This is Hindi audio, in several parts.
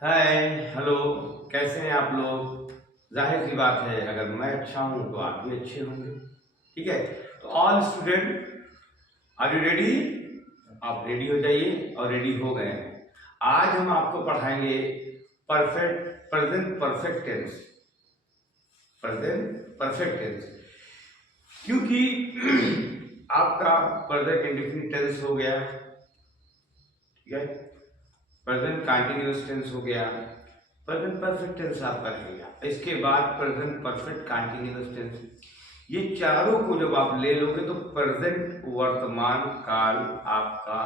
हाय। हेलो। कैसे हैं आप लोग? जाहिर सी बात है, अगर मैं अच्छा हूं तो आप भी अच्छे होंगे। ठीक है। तो all student, are you ready? आप रेडी हो जाइए और रेडी हो गए हैं। आज हम आपको पढ़ाएंगे present perfect tense. Present perfect tense क्योंकि आपका प्रेजेंट इंडेफिनिट टेंस हो गया, ठीक है। प्रेजेंट कंटिन्यूअस टेंस हो गया, प्रेजेंट परफेक्ट टेंस आपका रहेगा। इसके बाद प्रेजेंट परफेक्ट कंटिन्यूअस टेंस। ये चारों को जब आप ले लोगे तो प्रेजेंट वर्तमान काल आपका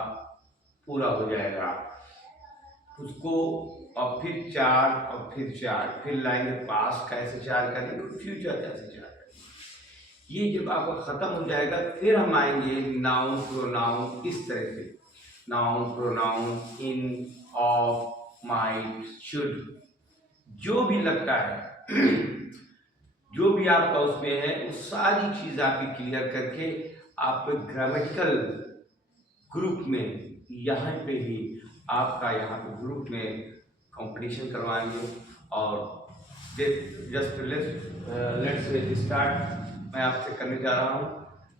पूरा हो जाएगा। उसको अब फिर चार और फिर लाएंगे पास्ट कैसे चार करेंगे, फ्यूचर कैसे चार करेंगे। ये जब आपका खत्म हो जाएगा फिर हम आएंगे नाउन प्रोनाउन। इस तरह से noun pronoun in, of, might, should, जो भी लगता है जो भी आपका उसमें है वो सारी चीज आपकी क्लियर करके आपको ग्रामेटिकल ग्रुप में यहाँ पे ही आपका यहाँ पे ग्रुप में कंपटीशन करवाएंगे। और जस्ट लेट्स स्टार्ट। मैं आपसे करने जा रहा हूँ।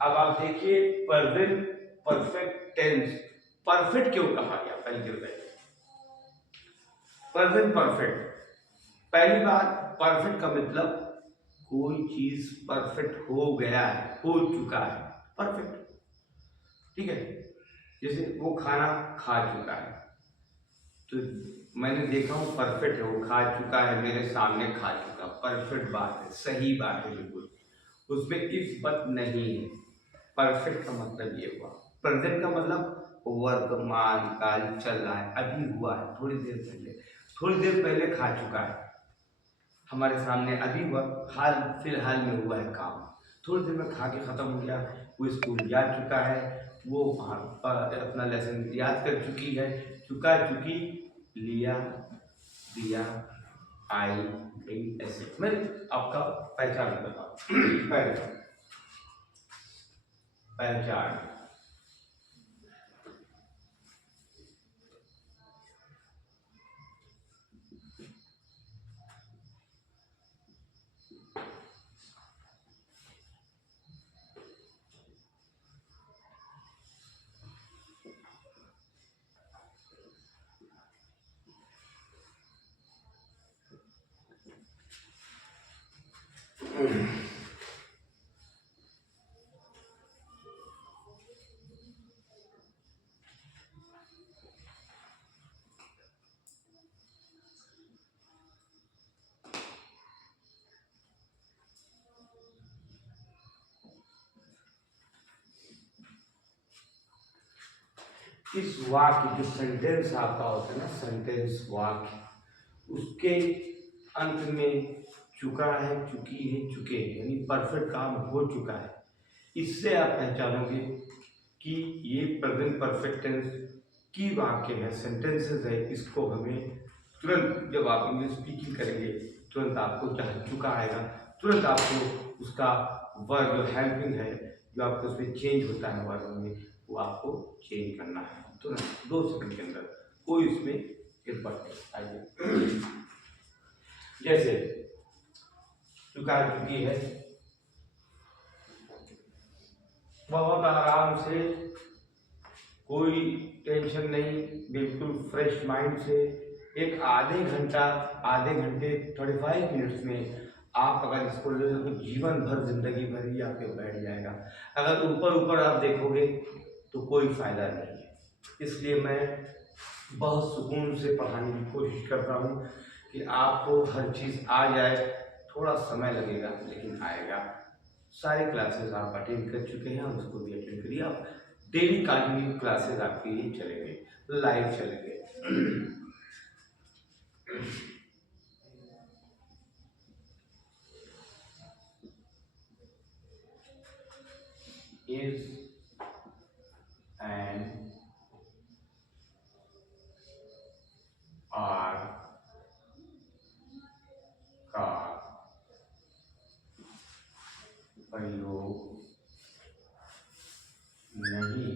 अब आप देखिए प्रेजेंट परफेक्ट टेंस परफेक्ट क्यों कहा गया, पहले जो बताइए। प्रेजेंट परफेक्ट, पहली बात, परफेक्ट का मतलब कोई चीज परफेक्ट हो गया है, हो चुका है, परफेक्ट। ठीक है। जैसे वो खाना खा चुका है, तो मैंने देखा हूँ परफेक्ट है, वो खा चुका है, मेरे सामने खा चुका, परफेक्ट बात है, सही बात है, बिल्कुल उसमें इफ बट नहीं है। परफेक्ट का मतलब ये हुआ। प्रेजेंट का मतलब वर्तमान काल चल रहा है, अभी हुआ है, थोड़ी देर पहले खा चुका है, हमारे सामने अभी वह हाल फिलहाल में हुआ है काम, थोड़ी देर में खा के खत्म हो गया। वो स्कूल जा चुका है, वो वहाँ पर अपना लेसन याद कर चुकी है, चुका चुकी, लिया, दिया, आई, गई, ऐसे। मैं आपका पहचान बताऊँ पहचान। इस वाक्य जो सेंटेंस आपका होता है ना, सेंटेंस वाक्य, उसके अंत में चुका है, चुकी है, चुके हैं, यानी परफेक्ट काम हो चुका है। इससे आप पहचानोगे कि ये प्रेजेंट परफेक्ट टेंस की वाक्य है, सेंटेंसेस है। इसको हमें तुरंत जब आप इंग्लिश स्पीकिंग करेंगे तुरंत आपको चाहे चुका आएगा, तुरंत आपको उसका वर्ब जो हेल्पिंग है, जो आपको उसमें चेंज होता है वर्ब में, वो आपको चेंज करना है तुरंत 2 सेकंड के अंदर। कोई उसमें एफर्ट नहीं। आइए जैसे चुका चुकी है, बहुत आराम से, कोई टेंशन नहीं, बिल्कुल फ्रेश माइंड से एक आधे घंटे 35 मिनट्स में आप अगर इसको ले लो तो जीवन भर, जिंदगी भर ही आपके बैठ जाएगा। अगर ऊपर ऊपर आप देखोगे तो कोई फायदा नहीं है। इसलिए मैं बहुत सुकून से पढ़ाने की कोशिश करता हूँ कि आपको हर चीज़ आ जाए। थोड़ा समय लगेगा लेकिन आएगा। सारी क्लासेस आप अटेंड कर चुके हैं, उसको भी अटेंड करिए। आप डेली कंटिन्यू क्लासेस आपके ये चलेंगे, लाइव चलेंगे। इज एंड आर का प्रयोग नहीं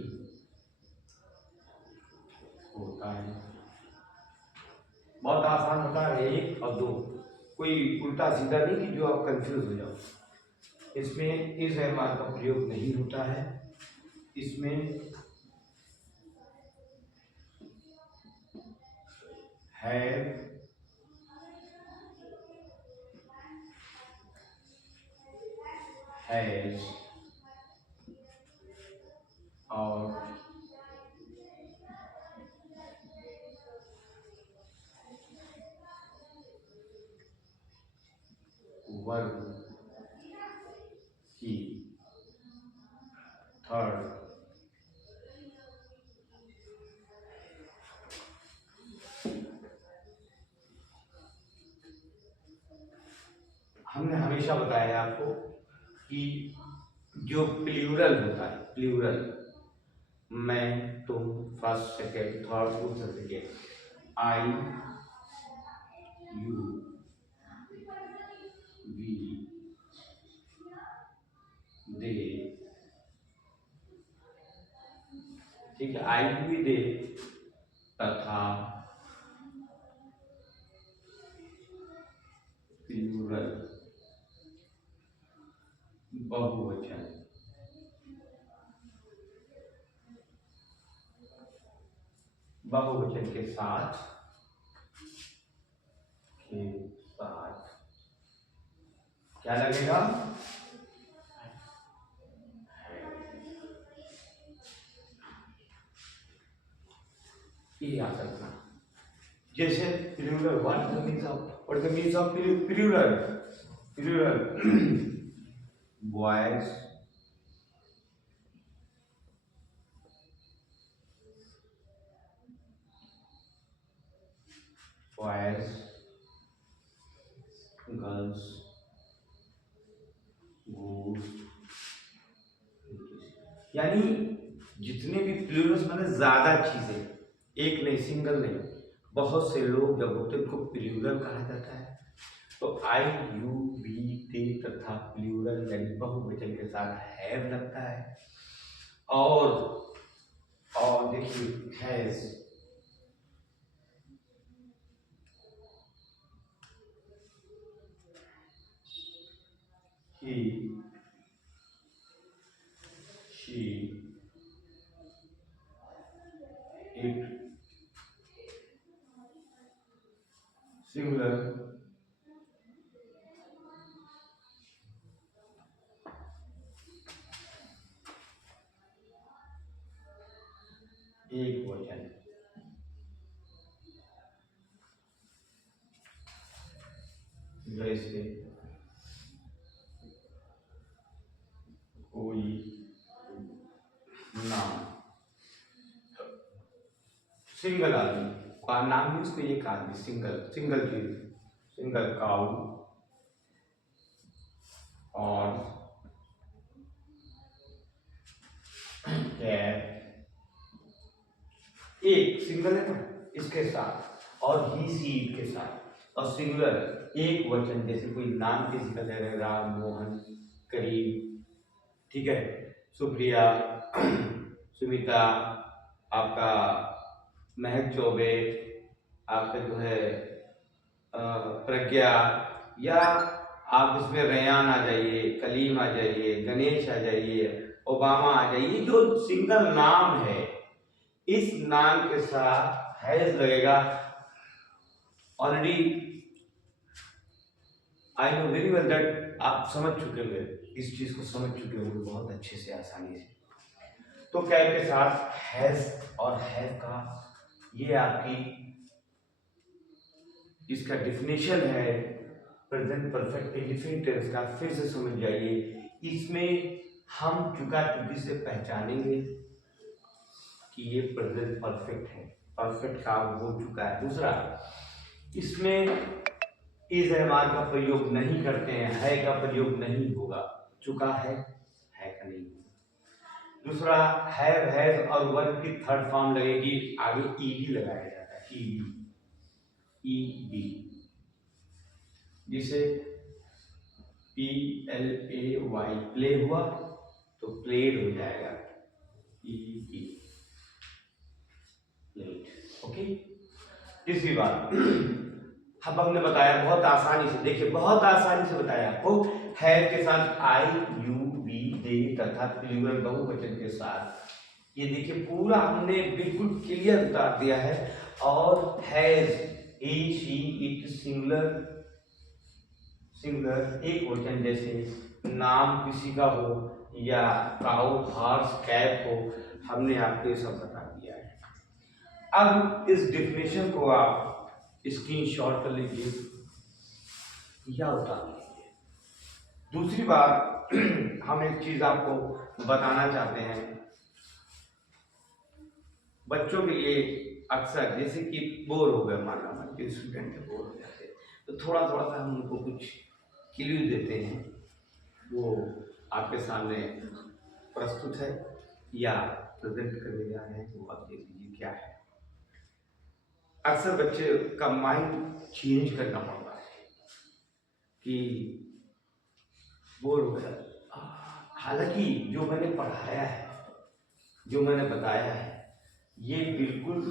होता है। बहुत आसान आसान बता रहे हैं, 1 और 2, कोई उल्टा सीधा नहीं कि जो आप कंफ्यूज हो जाओ। इसमें इस एमआर का प्रयोग नहीं होता है, इसमें हैव, हैज और वर्ब की थर्ड हमने हमेशा बताया है आपको कि जो प्लूरल होता है, प्लूरल, मैं, तुम, first, second, third, fourth, second, I, you, we, they, ठीक है, आई, वी, दे तथा प्लूरल बहुवचन बहुवचन के साथ क्या लगेगा? ये याद रखना। जैसे plural, what the means of plural, plural boys, boys, girls, goods, यानी जितने भी प्लूरल्स माने ज्यादा चीजें, एक नहीं, सिंगल नहीं, बहुत से लोग जब होते हैं उनको प्लूरल कहा जाता है। तो आई, यू, वी, दे तथा प्लूरल यानी बहुवचन के साथ हैव लगता है। और देखिए has, he, she, it, singular, एक वचन, जैसे कोई नाम, सिंगल आदमी का नाम भी उसको एक आदमी, सिंगल, सिंगल चीज, सिंगल काउ, और कैट, एक सिंगल है ना इसके साथ, और ही, सी के साथ, और सिंगुलर एक वचन, जैसे कोई नाम किसी का ले रहे, राम, मोहन, करीम, ठीक है, सुप्रिया, सुमिता, आपका महक चौबे, आपका जो है प्रज्ञा, या आप इसमें रेयान आ जाइए, कलीम आ जाइए, गणेश आ जाइए, ओबामा आ जाइए, जो सिंगल नाम है इस नाम के साथ हैज लगेगा। Already I know very well that आप समझ चुके होंगे, इस चीज को समझ चुके होंगे बहुत अच्छे से, आसानी से। तो क्या के साथ हैज और हैव का, ये आपकी इसका डिफिनेशन है प्रेजेंट परफेक्ट इंडेफिनिट टेंस का। फिर से समझ जाइए, इसमें हम चुका चुकी से पहचानेंगे कि ये प्रेजेंट परफेक्ट है, परफेक्ट काम हो चुका है। दूसरा, इसमें इस एमआर का प्रयोग नहीं करते हैं, है का प्रयोग नहीं होगा, चुका है का नहीं होगा। दूसरा, हैव, हैज और वर्ब की थर्ड फॉर्म लगेगी, आगे ईडी लगाया जाता है, ईडी, जिसे PLAY प्ले हुआ तो प्लेड हो जाएगा, ईडी, प्लेड। ओके, तीसरी बात, अब हमने बताया बहुत आसानी से, देखिए बहुत आसानी से बताया आपको, है के साथ आई यू वी दे तथा प्लूरल बहुवचन के साथ। ये देखिए पूरा हमने बिल्कुल क्लियर उतार दिया है। और has, he, she, it, singular, singular एक वचन जैसे नाम किसी का हो या काऊ, हॉर्स, कैट हो, हमने आपको ये सब बता दिया है। अब इस डिफिनेशन को आप स्क्रीनशॉट कर लीजिए या उतार लीजिए। दूसरी बात हम एक चीज आपको बताना चाहते हैं, बच्चों के लिए अक्सर जैसे कि बोर हो गए, मान लो स्टूडेंट बोर हो जाते हैं, तो थोड़ा थोड़ा सा हम उनको कुछ क्लू देते हैं, वो आपके सामने प्रस्तुत है या प्रेजेंट करने जा रहे हैं, वो आप देख लीजिए क्या है। अक्सर बच्चे का माइंड चेंज करना पड़ता है कि बोर हो गया। हालांकि जो मैंने पढ़ाया है, जो मैंने बताया है, ये बिल्कुल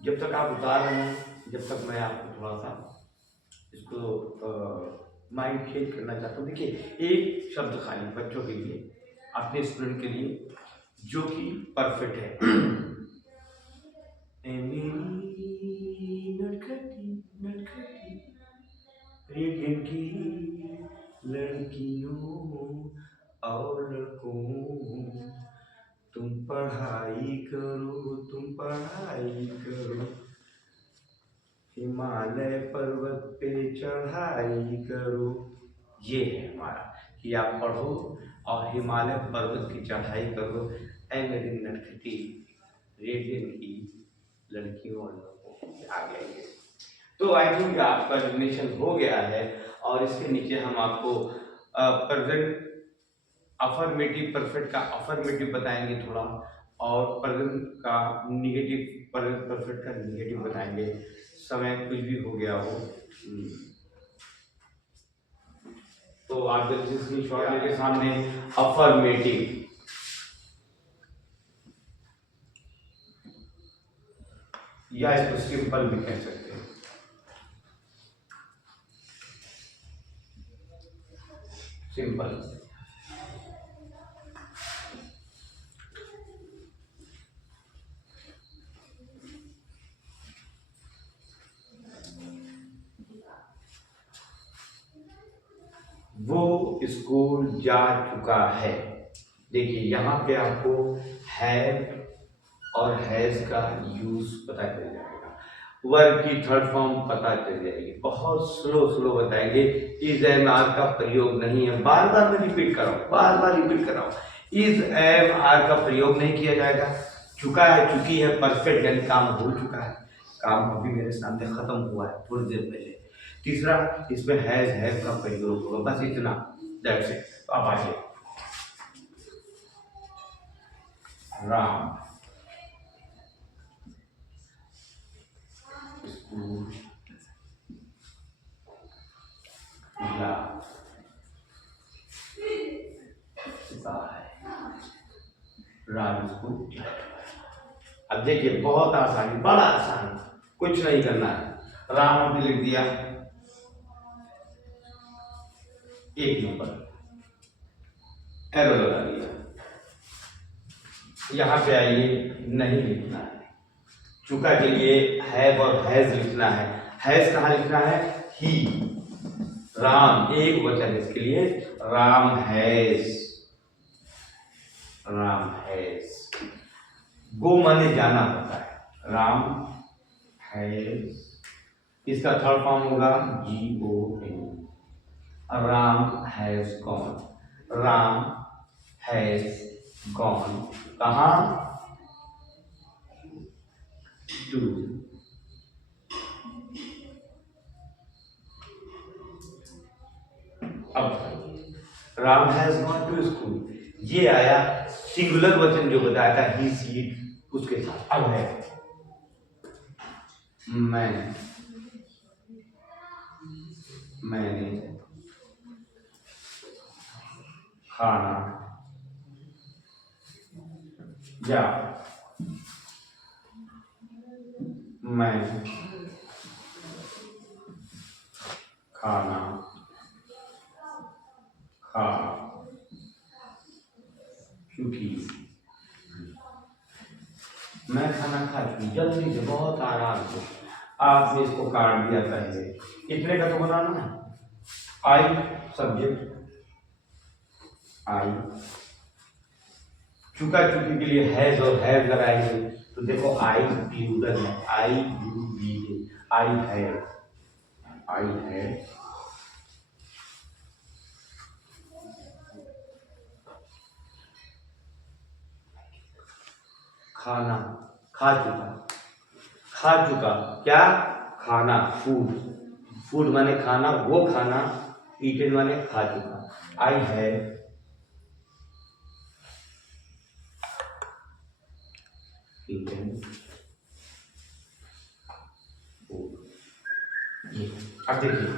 जब तक आप उतार रहे हैं, जब तक मैं आपको थोड़ा सा इसको माइंड चेंज करना चाहता हूँ। देखिए एक शब्द खाली बच्चों के लिए, अपने स्टूडेंट के लिए, जो कि परफेक्ट है। नटखटी नटखटी रेडियन की लड़कियों और लड़कों, तुम पढ़ाई करो, तुम पढ़ाई करो, हिमालय पर्वत पे चढ़ाई करो। ये है हमारा कि आप पढ़ो और हिमालय पर्वत की चढ़ाई करो। ऐ मेरी नटखटी रेडियन की लड़कियों और लड़कों, आ गया ये। तो आई थिंक आपका डिफिनेशन हो गया है। और इसके नीचे हम आपको प्रेजेंट अफर्मेटिव परफेक्ट का अफर्मेटिव बताएंगे थोड़ा, और प्रेजेंट का निगेटिव, प्रेजेंट परफेक्ट का निगेटिव बताएंगे, समय कुछ भी हो गया हो। तो आप जैसे शॉर्ट के सामने अफर्मेटिव, या इसको सिंपल भी कह सकते हैं। सिंपल, वो स्कूल जा चुका है। देखिए यहाँ पे आपको हैव और हैज का यूज पता चल जाएगा, वर्ब की थर्ड फॉर्म पता चल जाएगी। बहुत स्लो बताएंगे। इज एम आर का प्रयोग नहीं है, बार बार मैं रिपीट कर रहा हूँ, बार बार रिपीट कर रहा हूँ, इज एम आर का प्रयोग नहीं किया जाएगा। चुका है, चुकी है, परफेक्ट यानी काम हो चुका है, काम अभी मेरे सामने खत्म हुआ है थोड़ी देर पहले। तीसरा, इसमें हैज का प्रयोग होगा, बस इतना, दैट्स इट। तो अब आइए, राम स्कूल जा चुका है, राम स्कूल जा चुका है। अब देखिए बहुत आसानी, बड़ा आसान, कुछ नहीं करना है। राम हमने लिख दिया, एक नंबर एरो लगा दिया। यहाँ पे आइए, नहीं लिखना है, चुका के लिए हैव और हैज लिखना है। हैज कहाँ लिखना है? ही, राम एक वचन, इसके लिए Ram has, Ram has. Go माने जाना होता है, राम हैज, इसका थर्ड फॉर्म होगा GON, Ram has gone, Ram has gone कहाँ? टू, अब Ram has gone to school, ये आया सिंगुलर वचन जो बताया था ही सी उसके साथ। अब है मैंने खाना या मैं खाना, खा, चुकी, मैं खाना खा चुकी, जल्दी से, बहुत आराम से। आपने इसको काट दिया पहले, कितने का तो बनाना है। आई सब्जेक्ट, आई, चुका चुकी के लिए हैज और हैव लगाएंगे, तो देखो आई प्लूरल है, आई यू बी ए, आई है, आई है, खाना, खा चुका, खा चुका, क्या, खाना, फूड, फूड माने खाना, वो खाना, ईटन माने खा चुका, आई है, ईटन, अब देखिए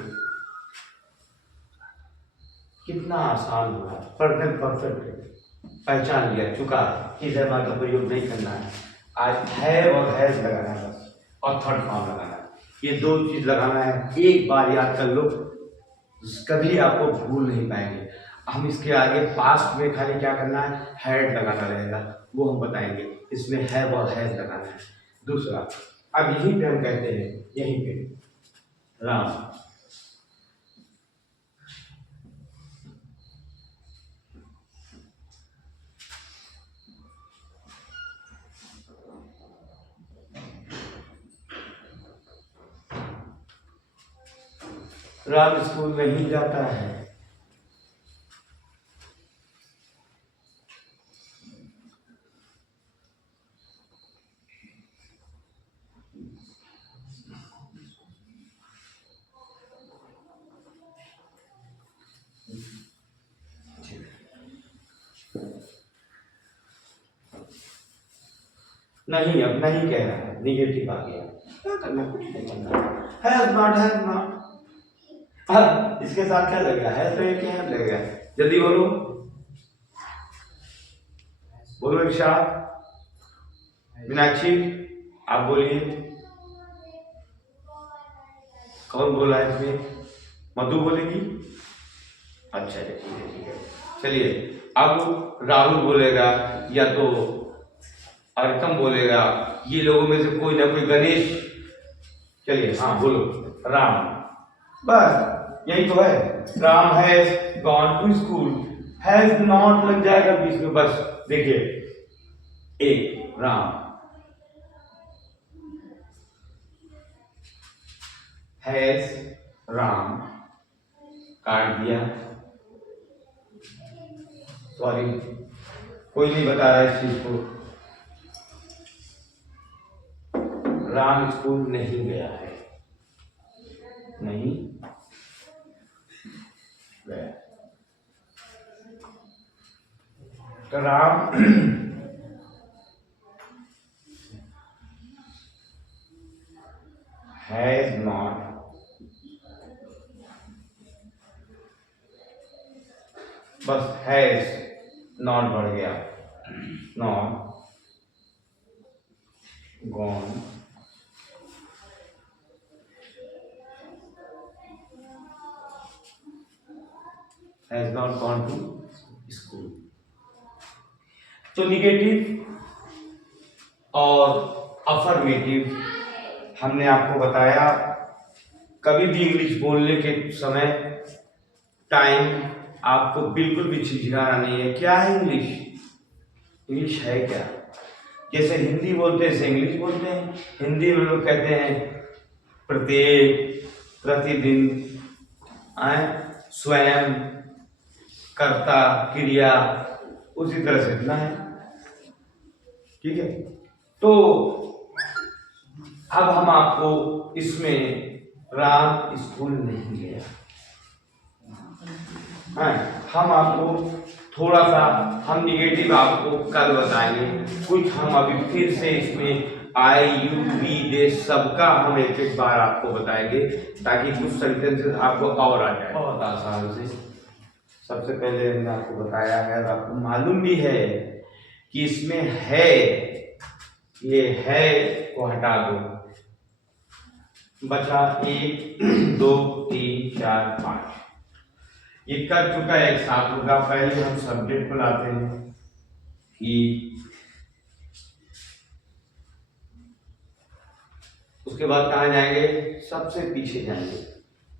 कितना आसान हुआ, प्रेजेंट परफेक्ट पहचान लिया, चुका, इस जमा का प्रयोग नहीं करना है, आज है और हैज लगाना है बस, और थर्ड फॉर्म लगाना है, ये दो चीज लगाना है, एक बार याद कर लो, कभी आपको भूल नहीं पाएंगे। हम इसके आगे पास्ट में खाली क्या करना है, हैड लगाना रहेगा, वो हम बताएंगे, इसमें हैव और हैज लगाना है। दूसरा, अब यहीं पे हम कहते हैं, यहीं पे राम, राम स्कूल नहीं जाता है, नहीं, अब नहीं कह रहा है, निगेटिव आ गया, क्या करना, कुछ नहीं करना, हैज नॉट, हैज नॉट, अब इसके साथ क्या लगेगा, हैज तो एक हैज लगेगा, जल्दी बोलो, बोलो इरशाद, मीनाक्षी, आप बोलिए, कौन बोला है इसमें, मधु बोलेगी, अच्छा ठीक है ठीक है, चलिए अब राहुल बोलेगा या तो अर्कम बोलेगा, ये लोगों में से कोई ना कोई, गणेश, चलिए हाँ बोलो, राम, बस यही तो है, Ram has gone to school, has not लग जाएगा बीच में, बस देखिए, एक राम, हैज, राम, काट दिया, सॉरी कोई नहीं बता रहा है इस चीज को, राम स्कूल नहीं गया है, नहीं गया, तो राम हैज नॉट, बस हैज नॉट बढ़ गया, not gone, has not gone to school. तो निगेटिव और अफर्मेटिव हमने आपको बताया, कभी भी इंग्लिश बोलने के समय टाइम आपको बिल्कुल भी झिझकाना नहीं है, क्या है इंग्लिश, इंग्लिश है क्या, जैसे हिंदी बोलते हैं ऐसे इंग्लिश बोलते हैं, हिंदी में लोग कहते हैं प्रत्येक, प्रतिदिन, स्वयं, कर्ता, क्रिया, उसी तरह से इतना है, ठीक है। तो अब हम आपको इसमें राम स्कूल नहीं गया, हम आपको थोड़ा सा, हम निगेटिव आपको कल बताएंगे, कुछ हम अभी फिर से इसमें आई यू वी दे सबका हम एक एक बार आपको बताएंगे, ताकि कुछ सेंटेंसेस आपको और आ जाए बहुत आसान से। सबसे पहले हमने आपको बताया है, आपको मालूम भी है कि इसमें है, ये है को हटा दो, बचा 1 2 3 4 5 ये कर चुका है, एक साथ होगा। पहले हम सब्जेक्ट को लाते हैं कि उसके बाद कहाँ जाएंगे, सबसे पीछे जाएंगे।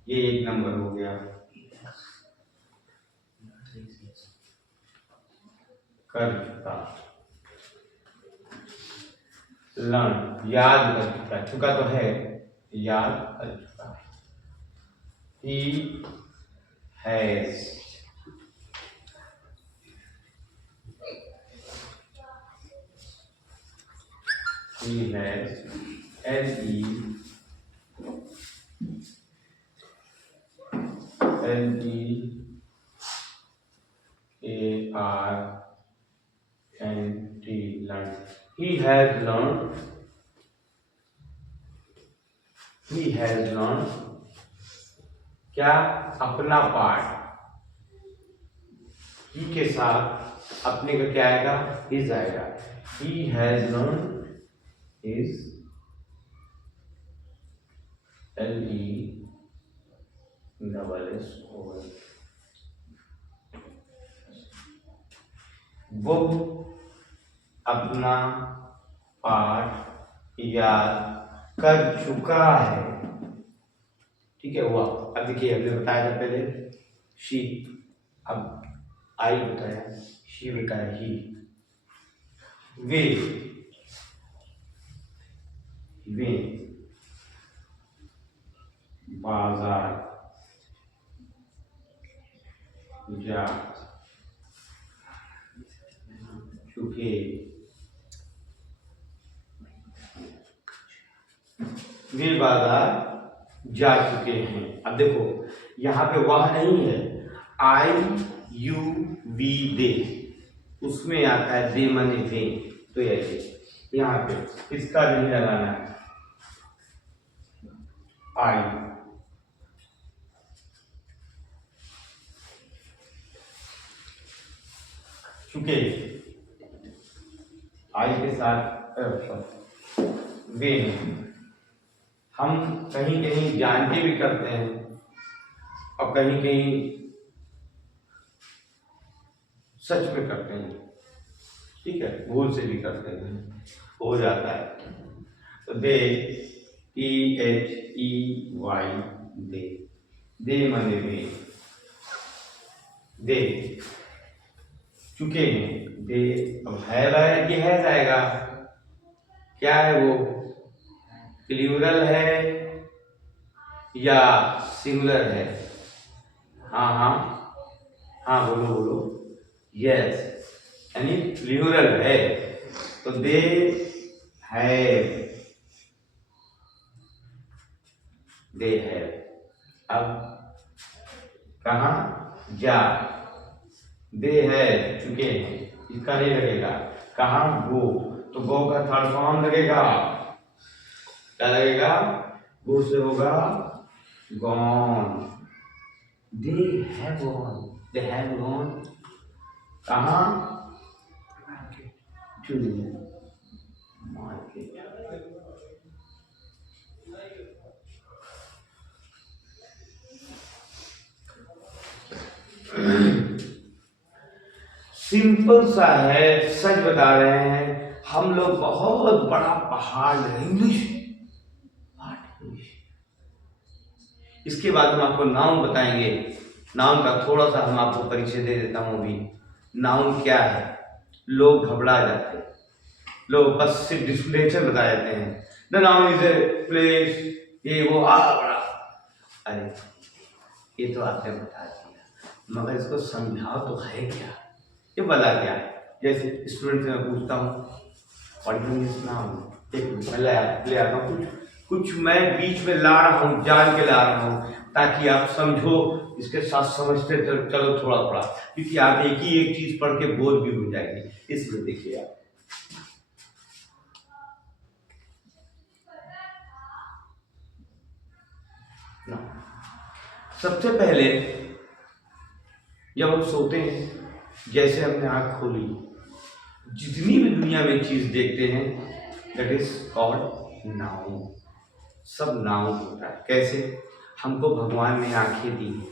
ये 1 नंबर हो गया, कर चुका, लर्न याद कर चुका, चुका तो है, याद कर चुका। He has L-E-A-R-N-T, learned. He has learned क्या, अपना पार्ट। ही के साथ अपने का क्या आएगा, इज आएगा। He has learned his L-E-S-S-O-N वो अपना पाठ याद कर चुका है। ठीक है, हुआ। अब देखिए, हमने बताया था पहले शी, अब आई बताया, शी बताया, ही। वे बाजार जा चुके, वे बाजार जा चुके हैं। अब देखो, यहाँ पे वह नहीं है, आई यू वी दे, उसमें आता है दे माने वे, तो ऐसे यहाँ पे इसका नहीं लगाना है, आई। चुके, आई के साथ वे। हम कहीं कहीं जान के भी करते हैं और कहीं कहीं सच में करते हैं, ठीक है, भूल से भी करते हैं, हो जाता है। तो दे, THEY, दे माने वे, दे चुके हैं, दे। अब है कि है जाएगा, क्या है वो, प्लूरल है या सिंगुलर है? हाँ हाँ हाँ, बोलो बोलो, यस, यानी प्लूरल है। तो दे हैव, दे हैव। अब कहाँ, जा, दे है चुके हैं, इसका नहीं लगेगा। कहाँ, गो, तो गो का थर्ड फॉर्म लगेगा, क्या लगेगा, गो से होगा gone. They have gone, they have gone कहाँ, टू मार्केट। सिंपल सा है, सच बता रहे हैं हम लोग, बहुत बड़ा पहाड़ है इंग्लिश। इसके बाद हम आपको नाउन बताएंगे। नाउन का थोड़ा सा हम आपको परिचय दे देता हूं अभी। नाउन क्या है, लोग घबरा जाते हैं, लोग बस सिर्फ डिस्क्रिप्शन बता जाते हैं, the noun is a place, ये वो बड़ा। अरे ये तो आपने बता दिया, मगर इसको समझाओ तो है क्या, ये बता क्या है। जैसे स्टूडेंट से मैं पूछता हूँ, नाउन, एक ले आता हूँ, कुछ मैं बीच में ला रहा हूँ, जान के ला रहा हूँ, ताकि आप समझो, इसके साथ समझते चलो थोड़ा थोड़ा, क्योंकि आप एक ही एक चीज पढ़ के बोर भी हो जाएंगे। इसलिए देखिए आप, सबसे पहले जब हम सोते हैं, जैसे हमने आंख खोली, जितनी भी दुनिया में चीज देखते हैं, दैट इज कॉल्ड नाउन। सब नाउन होता है। कैसे, हमको भगवान ने आंखें दी हैं,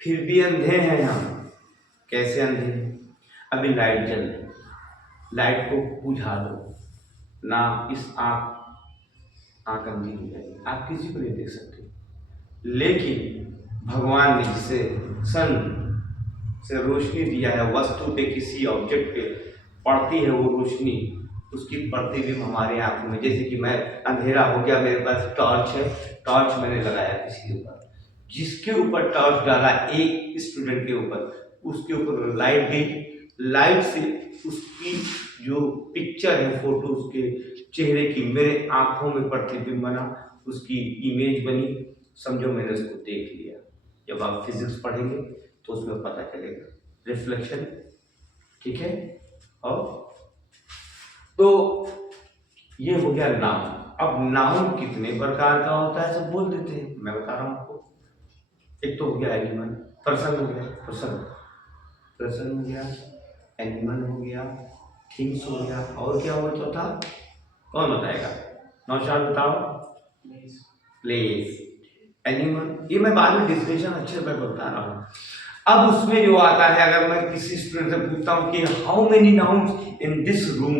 फिर भी अंधे हैं हम। कैसे अंधे हैं? अभी लाइट जल रही, लाइट को बुझा दो ना, इस आंख अंधी हो जाएगी, आप किसी को नहीं देख सकते। लेकिन भगवान ने जिसे सन से रोशनी दिया है, वस्तु पे, किसी ऑब्जेक्ट पे पड़ती है वो रोशनी, उसकी प्रतिबिंब हमारे आंखों में। जैसे कि मैं अंधेरा हो गया, मेरे पास टॉर्च है, टॉर्च मैंने लगाया किसी के ऊपर, जिसके ऊपर टॉर्च डाला एक स्टूडेंट के ऊपर, उसके ऊपर लाइट गई, लाइट से उसकी जो पिक्चर है, फोटो उसके चेहरे की मेरे आंखों में प्रतिबिंब बना, उसकी इमेज बनी, समझो मैंने उसको देख लिया। जब आप फिजिक्स पढ़ेंगे तो उसमें पता चलेगा रिफ्लेक्शन, ठीक है। और तो ये हो गया नाउन। अब नाउन कितने प्रकार का होता है सब बोल देते हैं, मैं बता रहा हूं आपको। एक तो हो गया एनिमल, पर्सन हो गया, पर्सन हो गया, एनिमल हो गया, थिंग्स हो गया, और क्या हुआ चौथा? कौन बताएगा? नौशाद बताओ। प्लेस, एनिमल, ये मैं बाद में डिस्कशन अच्छे से बता रहा हूँ। अब उसमें जो आता है, अगर मैं किसी स्टूडेंट से पूछता हूँ कि how many nouns in this room,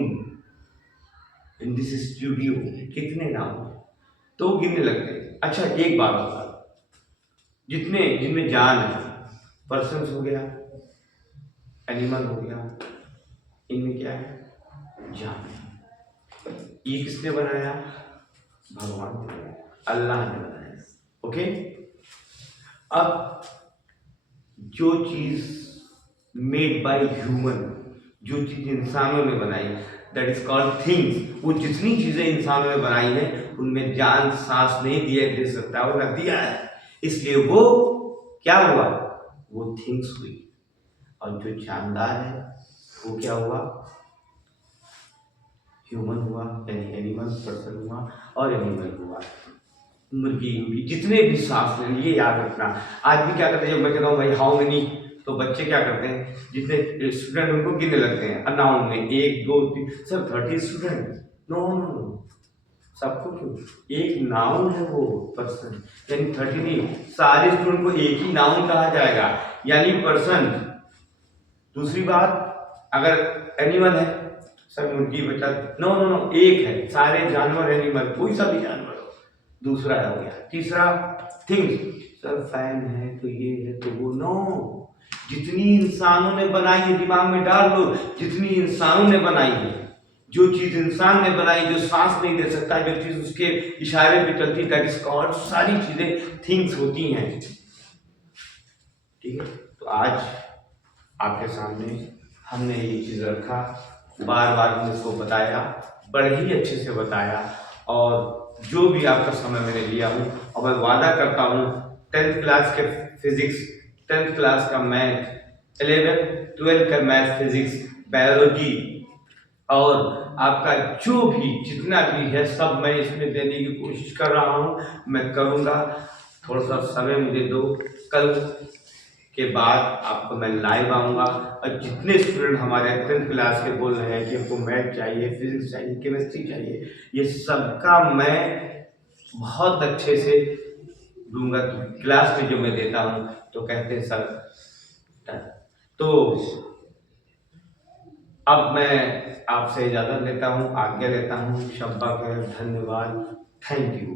in this studio, कितने नाउन, तो वो गिनने लगते हैं। अच्छा एक बात बता, जितने जिनमें जान है, पर्सन हो गया, एनिमल हो गया, इनमें क्या है? जान है। ये किसने बनाया? भगवान ने बनाया, अल्लाह ने बनाया। ओके, अब जो चीज मेड बाय ह्यूमन, जो चीज इंसानों ने बनाई, दैट इज कॉल्ड थिंग्स। वो जितनी चीजें इंसानों ने बनाई है उनमें जान सांस नहीं दिया दे सकता, वो न दिया है, इसलिए वो क्या हुआ? वो थिंग्स हुई। और जो जानदार है वो क्या हुआ? ह्यूमन हुआ, यानी एनिमल, पर्सन हुआ और एनिमल हुआ, मुर्गी हुई, जितने भी सांस ले, ये याद रखना। आदमी क्या करते हैं, जब मैं कहता हूँ भाई हाउ मेनी, तो बच्चे क्या करते हैं, जितने स्टूडेंट उनको गिनने लगते हैं नाउन में, 1 2 3, sir 30 student, no no no, सबको क्यों? एक नाउन है वो पर्सन, यानी 30 नहीं, सारे स्टूडेंट को एक ही नाउन कहा जाएगा, यानी पर्सन। दूसरी बात, अगर एनिमल है, सर मुर्गी बचा, नो नो नो, एक है, सारे जानवर एनिमल, कोई सा भी जानवर हो, दूसरा हो गया। तीसरा थिंग्स, सर फैन है तो ये है तो वो, नो, जितनी इंसानों ने बनाई है, दिमाग में डाल लो, जितनी इंसानों ने बनाई है, जो चीज इंसान ने बनाई, जो सांस नहीं दे सकता, जो चीज उसके इशारे पे चलती, दैट इज कॉल्ड, सारी चीजें थिंग्स होती हैं, ठीक है। तो आज आपके सामने हमने ये चीज रखा, बार बार हमने इसको बताया, बड़े ही अच्छे से बताया, और जो भी आपका समय मैंने लिया हूँ, और मैं वादा करता हूँ 10th क्लास के फिजिक्स, 10th क्लास का मैथ, 11th 12th का मैथ, फिजिक्स, बायोलॉजी, और आपका जो भी जितना भी है सब मैं इसमें देने की कोशिश कर रहा हूँ, मैं करूँगा। थोड़ा सा समय मुझे दो, कल के बाद आपको मैं लाइव आऊँगा, और जितने स्टूडेंट हमारे 10th क्लास के बोल रहे हैं कि हमको मैथ चाहिए, फिजिक्स चाहिए, केमिस्ट्री चाहिए, ये सबका मैं बहुत अच्छे से दूंगा। तो क्लास में जो मैं देता हूँ तो कहते हैं सर, तो अब मैं आपसे इजाज़त लेता हूँ, आज्ञा लेता हूँ, शब्बा खैर, धन्यवाद, थैंक यू।